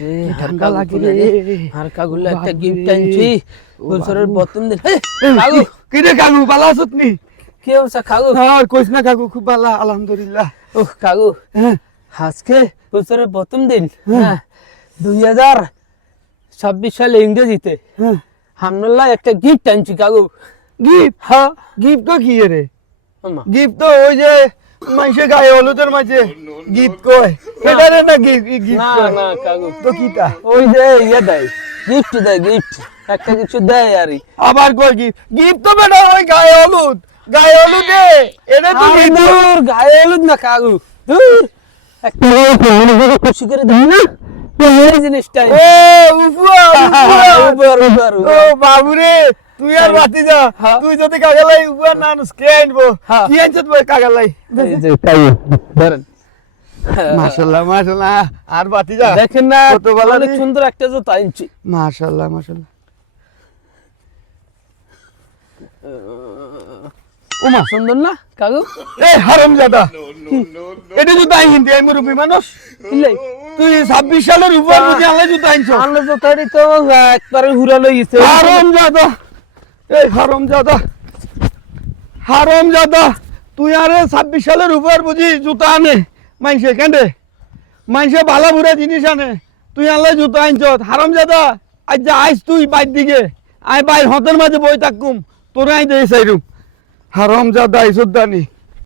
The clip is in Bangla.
রে ঠান্ডা লাগে রে আর কাগুলো একটা গিফট আনছি বছরের প্রথম দিন কাগু কি রে কাকু ভালো আছত নি? কি অবস্থা কাগু? আর কইস না কাকু, খুব ভালো আলহামদুলিল্লাহ। ও কাগু হ্যাঁ আজকে বছরের প্রথম দিন, হ্যাঁ 2026 সালে ইংরেজিতে হ্যাঁ। হামনুল্লাহ একটা গিফট আনছি কাগু। গিফট? হ্যাঁ গিফট তো কি রে? মামা গিফট তো ওই যে মাইসে গায়ে হলুদের মাঝে গিফট কয়, এটা রে না গিফট? না না কাগু তো কিটা? ওই যে ইয়ে দেয়, গিফট দেয়, গিফট একটা কিছু দেয় আরই। আবার কয় গিফট? গিফট তো বেটা ওই গায়ে হলুদ, গায়ে হলুদে এটা তো আরে gift। দূর, গায়ে হলুদ না কাগু, দূর একটা খুশি করে দেয় না এই জিনিসটা। ও উফুয়া উফুয়া। উপর উপর ও বাবুরে, তুই আর বাতি যা, হ্যাঁ। তুই যদি কাগালাই উফুয়া না আনস কে আনবো? হ্যাঁ। কি আনছত বই কাগালাই? এই যে কাগু ধরেন। মাশাআল্লাহ মাশাআল্লাহ। আর বাতি যা দেখেন না কত ভালো অনেক রে। সুন্দর একটা জুতা আনছি। মাশাআল্লাহ মাশাআল্লাহ। ওমা সুন্দর না কাগু? এই হারামজাদা, এটা জুতা আইন দিয়ে মুরব্বী মানুষ? কিলাই তুই 26 সালের উপর বুঝি আনলে জুতা আনছ? আনলে জুতাটি তো একবারে হুরা লই গেছে। হারামজাদা, এই হারামজাদা, হারামজাদা, তুই আরে 26 সালের উপর বুঝি জুতা আনে মাইসে কেনে? মাইসে ভালো বুড়া জিনিস আনে, তুই আনলে জুতা আনছ? হারামজাদা, আজ যা আইস তুই বাইর দিকে, আই বাইর হতের মাঝে বই থাকুম, তোরে আই দেই সাইরুম। হারামজাদা ইসুদ্দানি।